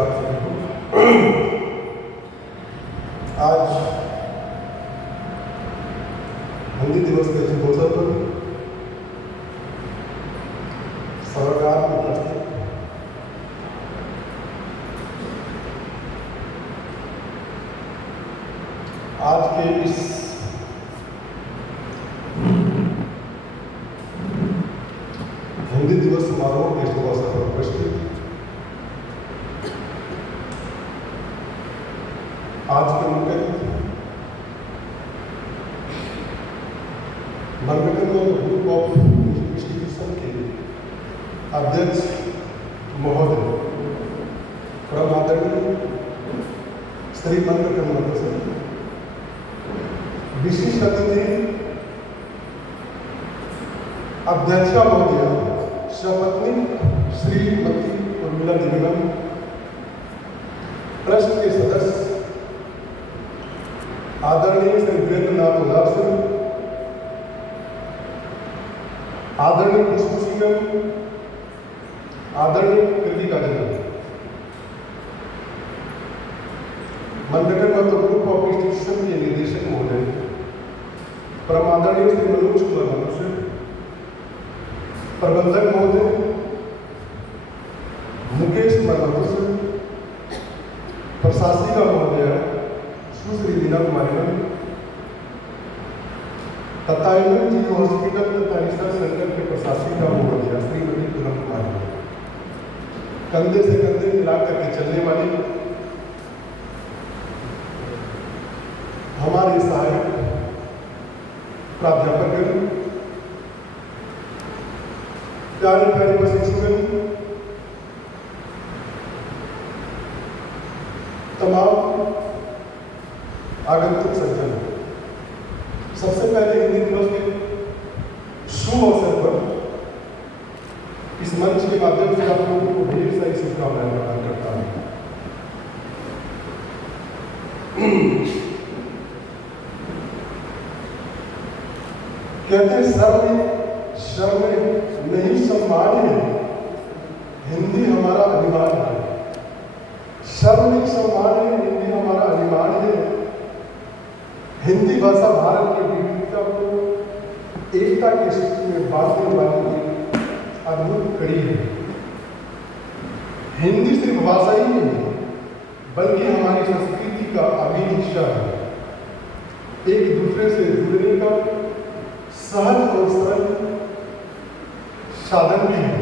आप सभी को। आज हिंदी दिवस के शुभ अवसर पर सभागार में उपस्थित आज के इस हिंदी दिवस समारोह के शुभ अवसर पर उपस्थित आज के मुख्य मर्मगंज ग्रुप ऑफ इंस्टीट्यूशन के अध्यक्ष महोदय परम आदरणीय श्री मंत्रकर्मा सर, विशिष्ट अतिथि अध्यक्षा महोदय सपत्नी श्रीमती उर्मिला निगम, ट्रस्ट के सदस्य आदरणीय श्री वीरेंद्र नाथ उल्लास सिंह, आदरणीय खुशबू सिंह, आदरणीय कृतिका जन, मंडकन ग्रुप ऑफ इंस्टीट्यूशन के निदेशक महोदय परम आदरणीय श्री मनोज कुमार मनुष्य, प्रबंधक महोदय मुकेश कुमार मनुष्य, प्रशासिका महोदय सुश्री लीना कुमारी, तथा जी हॉस्पिटल तथा रिसर्च सेंटर के प्रशासिका महोदया श्रीमती पूनम कुमारी, कंधे से कंधे मिला करके चलने वाली हमारे सहायक प्राध्यापक, प्यारे प्यारे प्रशिक्षक, तमाम आगंतुक सज्जन, सबसे पहले हिंदी दिवस के शुभ अवसर पर इस मंच के माध्यम से आप लोगों को ढेर सारी शुभकामनाएं प्रदान करता हूं। कहते हैं शर्म नहीं सम्मान है, हिंदी हमारा अनिवार्य है। शर्म नहीं सम्मान है, हिंदी हमारा अनिवार्य है। हिंदी भाषा भारत की विविधता को एकता के सूत्र में बांधने वाली एक अद्भुत कड़ी है। हिंदी सिर्फ भाषा ही नहीं बल्कि हमारी संस्कृति का अभिन्न हिस्सा है, एक दूसरे से जुड़ने का सहज और सरल साधन भी है।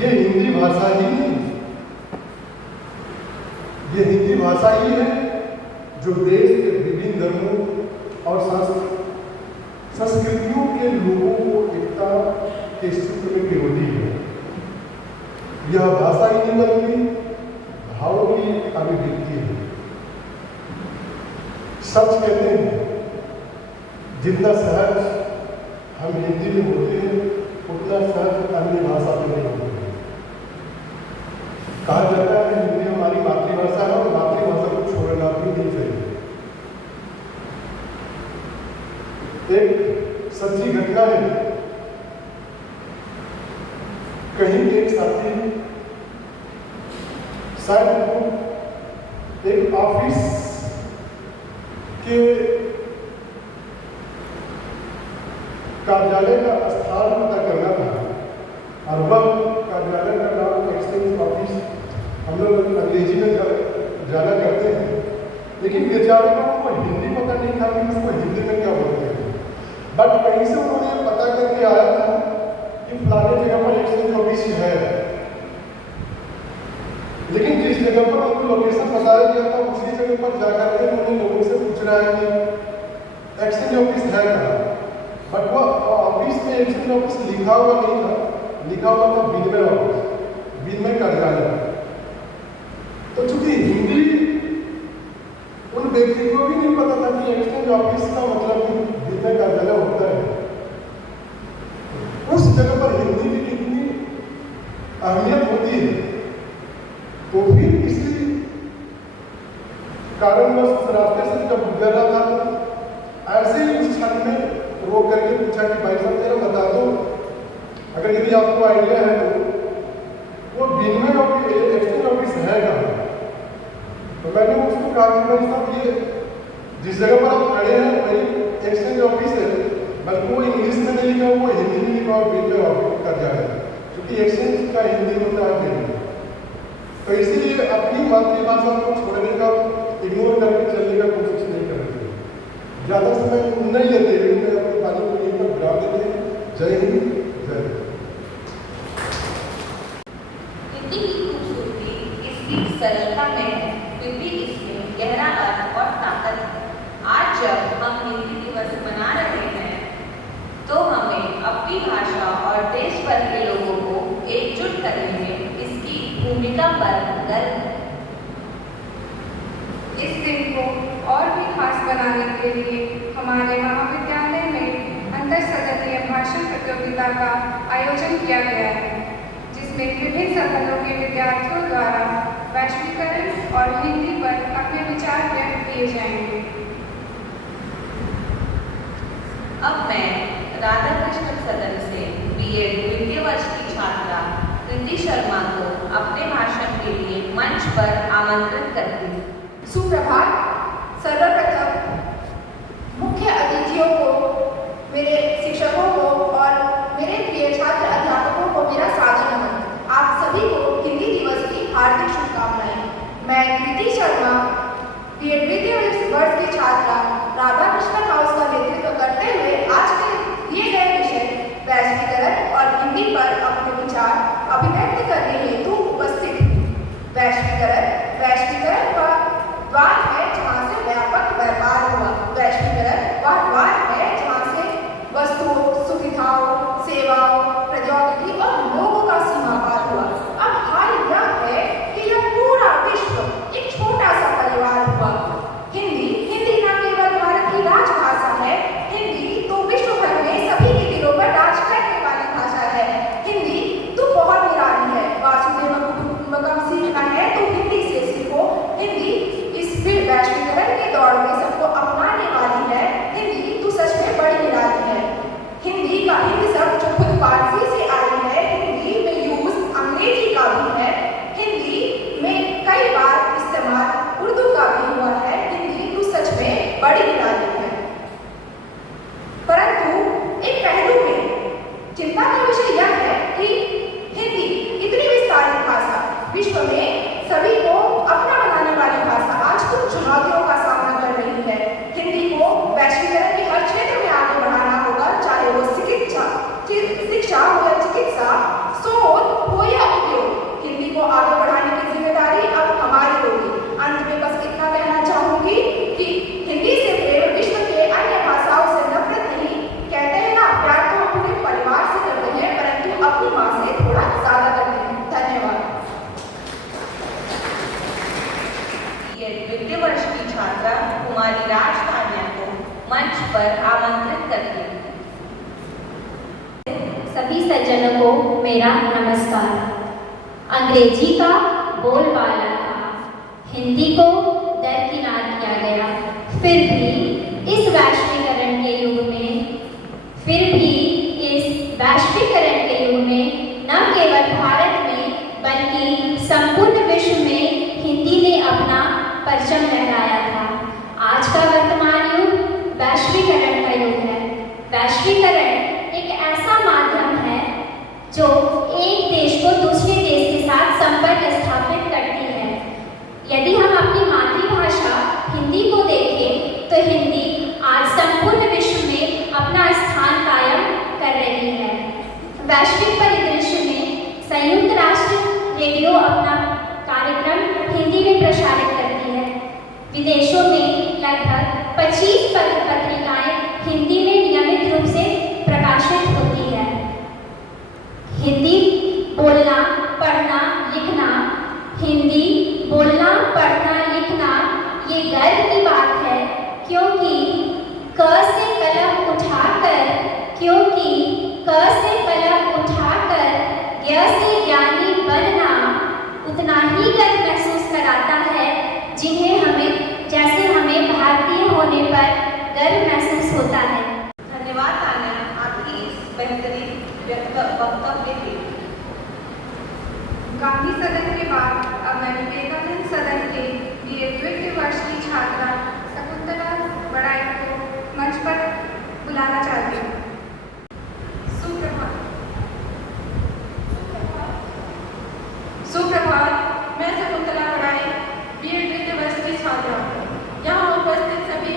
ये हिंदी भाषा ही है जो देश के विभिन्न धर्मों और संस्कृतियों के लोगों को एकता के सूत्र में पिरोती है। यह भाषा ही नहीं बल्कि भावों की अभिव्यक्ति है। सच कहते हैं, जितना सहज हम हिंदी में बोलते हैं उतना सहज अन्य भाषा में नहीं बोलते। कहा जाता है हिंदी हमारी मातृभाषा है और मातृभाषा को छोड़ना भी नहीं चाहिए। एक सच्ची घटना है, कहीं एक साथी शायद एक ऑफिस के कार्यालय का स्थान पता करना था और वह कार्यालय का नाम एक्सचेंज ऑफिस हम लोग अंग्रेजी में जाना करते हैं, लेकिन बेचारे को हिंदी पता नहीं था कि उसको हिंदी में क्या बोलते हैं। बट कहीं से उन्होंने पता करके आया था कि फलाने जगह पर एक्सचेंज ऑफिस है, लेकिन जिस जगह पर उनको लोकेशन बताया गया था उसी जगह पर जाकर के उन्होंने लोगों से पूछना है कि एक्सचेंज ऑफिस है कहाँ। बट वह ऑफिस में एक्सचेंज ऑफिस लिखा हुआ नहीं था, लिखा हुआ था विनिमय ऑफिस, विनिमय कार्यालय। तो चूंकि हिंदी उन व्यक्ति को भी नहीं पता था कि एक्सचेंज ऑफिस का मतलब विनिमय कार्यालय होता है, उस जगह पर हिंदी की कितनी अहमियत होती है। तो फिर इसी कारणवश उस रास्ते से जब गुजर रहा था, ऐसे ही उस क्षण में रोक करके पूछा कि भाई साहब जरा बता दो, अगर यदि आपको आइडिया है तो वो विनिमय ऑफिस एक्सचेंज ऑफिस है कहाँ? तो मैंने उसको कहा कि भाई साहब ये जिस जगह पर आप खड़े हैं वही एक्सचेंज ऑफिस है, बल्कि वो इंग्लिश में नहीं लिखा, वो हिंदी में लिखा और विनिमय ऑफिस का जाए, क्योंकि एक्सचेंज का हिंदी होता है विनिमय। तो इसीलिए अपनी मातृभाषा को छोड़ने का, इग्नोर करके चलने का कोशिश नहीं करनी चाहिए। ज़्यादा समय नहीं लेते, लेकिन मैं अपनी बातों को यहीं पर विराम देते हैं। जय हिंद, जय हिंद। हिंदी की खूबसूरती इसकी सरलता में है, फिर भी इसमें गहरा अर्थ और ताकत है। आज जब हम हिंदी दिवस मना रहे हैं तो हमें अपनी भाषा और देश भर के लोगों को एकजुट करने में इसकी भूमिका पर गर्व है। इस दिन को और भी खास बनाने के लिए हमारे महाविद्यालय में अंतर सदनीय भाषण प्रतियोगिता का आयोजन किया गया है, जिसमें विभिन्न सदनों के विद्यार्थियों द्वारा वैश्वीकरण और हिंदी पर अपने विचार व्यक्त किए जाएंगे। अब मैं राधा कृष्ण सदन से बीएड द्वितीय वर्ष की छात्रा कृति शर्मा को अपने भाषण के लिए मंच पर आमंत्रित करती हूँ। सुप्रभात। सर्वप्रथम मुख्य अतिथियों को, मेरे शिक्षकों को और मेरे प्रिय छात्र अध्यापकों को मेरा सादर नमन। आप सभी को हिंदी दिवस की हार्दिक शुभकामनाएं। मैं कृति शर्मा बीएड द्वितीय वर्ष की छात्रा राधा कृष्ण हाउस का नेतृत्व करते हुए आज के दिए गए विषय वैश्वीकरण और हिंदी पर अपने विचार अभिव्यक्त करने हेतु उपस्थित हूँ। वैश्वीकरण का द्वार है जहाँ से व्यापक व्यापार हुआ। वैश्वीकरण वह द्वार है जहाँ से वस्तुओं, सुविधाओं, सेवाओं, प्रौद्योगिकी और लोगों का सीमा पार हुआ। अब हाल यह है कि यह पूरा विश्व एक छोटा सा परिवार हुआ। हिंदी न केवल भारत की राजभाषा है, हिंदी तो विश्व भर में सभी के दिलों पर राज करने वाली भाषा है। हिंदी तो बहुत निराली है। वासुदेव कुटुंबकम सीखना है तो हिंदी से सीखो। हिंदी इस वैश्वीकरण के दौर में सबको अपनाने वाली है। हिंदी तो सच में बड़ी निराली है। हिंदी का हिंदी शब्द जो खुद फारसी से आई है, हिंदी में यूज अंग्रेजी का भी है। हिंदी में कई बार इस्तेमाल उर्दू का भी हुआ है। हिंदी तो सच में बड़ी निराली है। परंतु एक पहलू में चिंता का विषय यह है कि हिंदी इतनी विस्तारित भाषा, विश्व में सभी को अपना बनाने वाली भाषा आज कुछ चुनौतियों का सामना कर रही है। हिंदी को वैश्वीकरण के हर क्षेत्र में आगे बढ़ाना होगा, चाहे वो शिक्षा हो या चिकित्सा, शोध हो या उद्योग। हिंदी को आगे बढ़ाने की जिम्मेदारी अब हमारी होगी। अंत में बस इतना कहना चाहूंगी कि हिंदी से प्रेम विश्व के अन्य भाषाओं से नफरत नहीं। कहते हैं ना, प्यार तो हम पूरे परिवार से करते हैं, परंतु अपनी माँ से थोड़ा ज्यादा करते हैं। धन्यवाद। द्वितीय वर्ष की छात्रा कुमारी राजधान्या को मंच पर आमंत्रित करती हूँ। सभी सज्जनों को मेरा नमस्कार। अंग्रेजी का बोलबाला था, हिंदी को दरकिनार किया गया। फिर भी इस वैश्वीकरण के युग में न केवल भारत में बल्कि संपूर्ण विश्व में हिंदी ने अपना परचम लहराया था। आज का वर्तमान युग वैश्वीकरण का युग है। वैश्वीकरण एक ऐसा माध्यम है जो एक देश को दूसरे देश के साथ संपर्क स्थापित करती है। यदि हम अपनी मातृभाषा हिंदी को देखें तो हिंदी आज संपूर्ण विश्व में अपना स्थान कायम कर रही है। वैश्विक परिदृश्य में संयुक्त राष्ट्र रेडियो अपना कार्यक्रम हिंदी में प्रसारित करती है। विदेशों में लगभग 25 पत्रिकाएं हिंदी में नियमित रूप से प्रकाशित होती है। हिंदी बोलना, पढ़ना, लिखना, हिंदी बोलना, पढ़ना, लिखना ये गर्व की बात है, क्योंकि क से कलम उठाकर ज्ञ से ज्ञानी बनना उतना ही गर्व महसूस कराता है जैसे हमें भारतीय होने पर गर्व महसूस होता है। धन्यवाद तान्या, आपकी इस बेहतरीन वक्तव्य के लिए। गांधी सदन के बाद अब मैं विवेकानंद सदन के लिए द्वितीय वर्ष की छात्रा शकुंतला बड़ाई को मंच पर बुलाना चाहती हूँ। सुप्रभात। मैं शकुंतला बड़ाई बीएड द्वितीय वर्ष की छात्रा। यहाँ उपस्थित सभी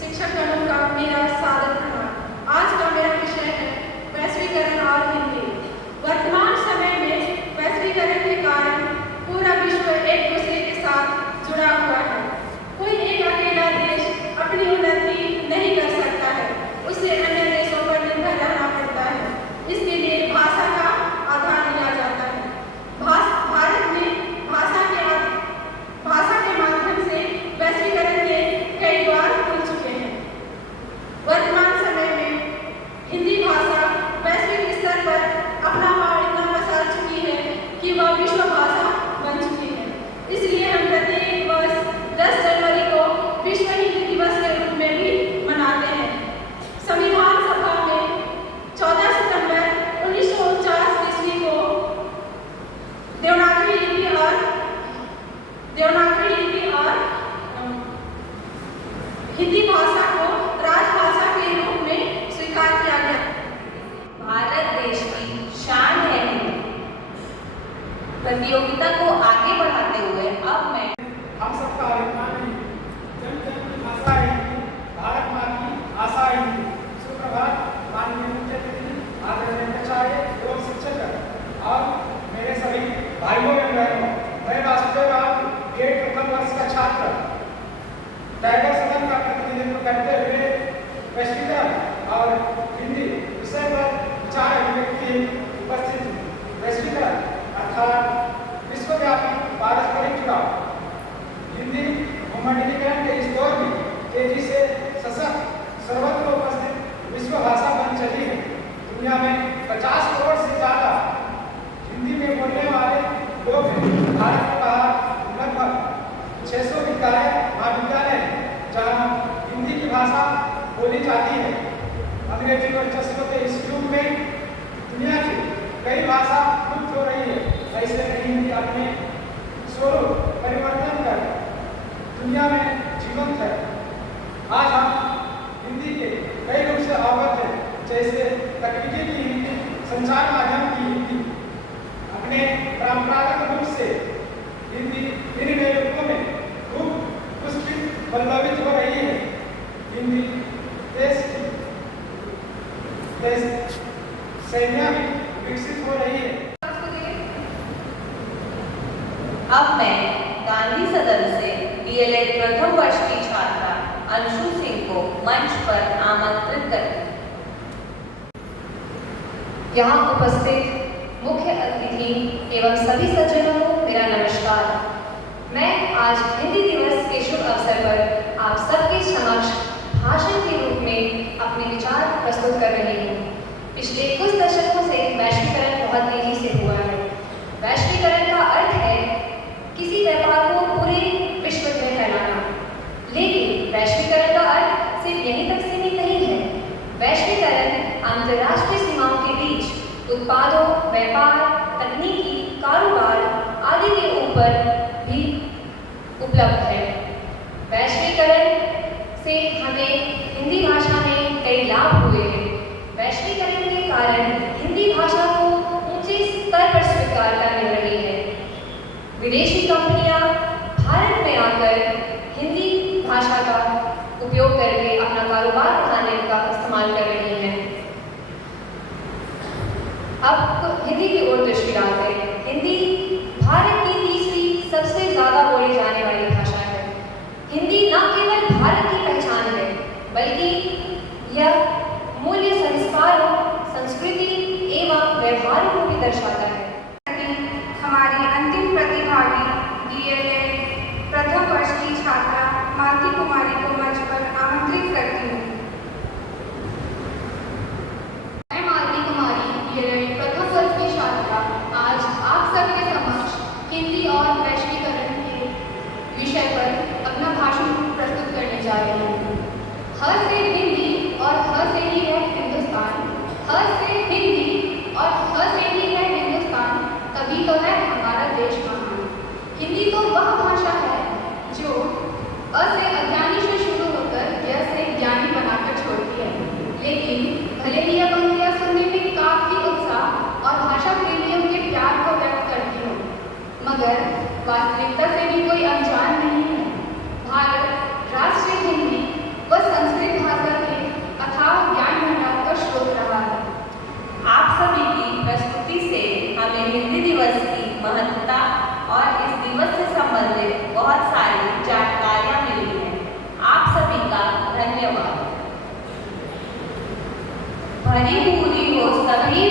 शिक्षकगणों का मेरा सादर प्रणाम। आज का मेरा विषय है वैश्वीकरण और हिंदी। वर्तमान समय में वैश्वीकरण के कारण पूरा विश्व एक दूसरे के साथ जुड़ा हुआ है। कोई एक अकेला देश अपनी उन्नति नहीं कर सकता है, उसे अन्य देशों पर निर्भर रहना पड़ता है। इसके लिए भाषा का आधार लिया जाता है। भारत में भाषा के माध्यम से वैश्वीकरण के कई द्वार खुल चुके हैं। वर्तमान समय में हिंदी भाषा वैश्विक स्तर पर अपना पाँव इतना पसार चुकी है कि वह विश्व भाषा बन चुकी है। इसलिए हम प्रत्येक वर्ष 10 जनवरी को विश्व हिंदी दिवस के रूप में भी मनाते हैं। संविधान सभा में 14 सितंबर 1949 ईस्वी को देवनागरी लिपि और हिंदी भाषा को राजभाषा के रूप में स्वीकार किया गया। भारत देश की शान है हिंदी। प्रतियोगिता को आगे बढ़ाते हुए अब मैं हम सबका अभिमान है, जन जन की भाषा हिंदी, भारत माँ की आशा हिंदी। सुप्रभात माननीय मुख्य अतिथि, आदरणीय आचार्य एवं शिक्षक और मेरे सभी भाइयों एवं बहनों। मैं वासुदेव राव बीएड प्रथम वर्ष का छात्र टाइगर सदन का प्रतिनिधित्व करते हुए वैश्वीकरण और हिंदी विषय पर विचार अभिव्यक्ति उपस्थित हूँ। वैश्वीकरण अर्थात विश्वव्यापी पारस्परिक जुड़ाव। हिंदी भूमंडलीकरण के इस दौर में तेजी से सशक्त सर्वत्र उपस्थित विश्व भाषा बन चली है। दुनिया में 50 करोड़ से ज्यादा हिंदी में बोलने वाले लोग हैं। भारत में लगभग 600 विद्यालय महाविद्यालय जहाँ हिंदी की भाषा बोली जाती है। अंग्रेजी वर्चस्व के इस युग में दुनिया की कई भाषा लुप्त हो रही है। ऐसे में हिंदी अपने स्वरूप परिवर्तन कर दुनिया में जीवंत है। आज हम हिंदी के कई रूप से अवगत हैं, जैसे तकनीकी की हिंदी, संचार माध्यम की हिंदी। अपने परंपरागत रूप से हिंदी भिन्न नए रूपों में खूब पुष्पित पल्लवित हो रही है। हिंदी देश शैलियाँ भी विकसित हो रही है। अब मैं गांधी सदन से डीएलएड प्रथम वर्ष की छात्रा अंशु सिंह को मंच पर आमंत्रित करती हूँ। यहाँ उपस्थित मुख्य अतिथि एवं सभी सज्जनों को मेरा नमस्कार। मैं आज हिंदी दिवस के शुभ अवसर पर आप सबके समक्ष भाषण के रूप में अपने विचार प्रस्तुत कर रही हूँ। पिछले कुछ दशकों से वैश्वीकरण बहुत तेजी से हुआ है। वैश्वीकरण का अर्थ है किसी व्यापार को पूरे विश्व में फैलाना, लेकिन वैश्वीकरण का अर्थ सिर्फ यहीं तक सीमित नहीं है। वैश्वीकरण अंतर्राष्ट्रीय सीमाओं के बीच उत्पादों, व्यापार, तकनीकी, कारोबार आदि के ऊपर भी उपलब्ध है। वैश्वीकरण से हमें हिंदी भाषा में कई लाभ हुए हैं। वैश्वीकरण के कारण हिंदी भाषा को ऊंचे स्तर पर स्वीकार्यता मिल रही है। विदेशी कंपनियां भारत में आकर हिंदी भाषा का उपयोग करके अपना कारोबार बढ़ाने का इस्तेमाल कर रही हैं। अब हिंदी की ओर दृष्टि डालते हैं। हिंदी भारत की तीसरी सबसे ज़्यादा बोली जाने वाली भाषा है। हिंदी न केवल भारत की पहचान है, बल्कि यह मूल्य, संस्कारों, संस्कृति एवं व्यवहारों को भी दर्शाता है। हमारी अंतिम प्रतिभागी मगर वास्तविकता से भी कोई अनजान नहीं है। भारत राष्ट्रीय हिंदी व संस्कृत भाषा के अथाह ज्ञान भंडार का स्रोत रहा है। आप सभी की प्रस्तुति से हमें हिंदी दिवस की महत्ता और इस दिवस से संबंधित बहुत सारी जानकारियाँ मिली हैं। आप सभी का धन्यवाद। भरी पूरी हो सभी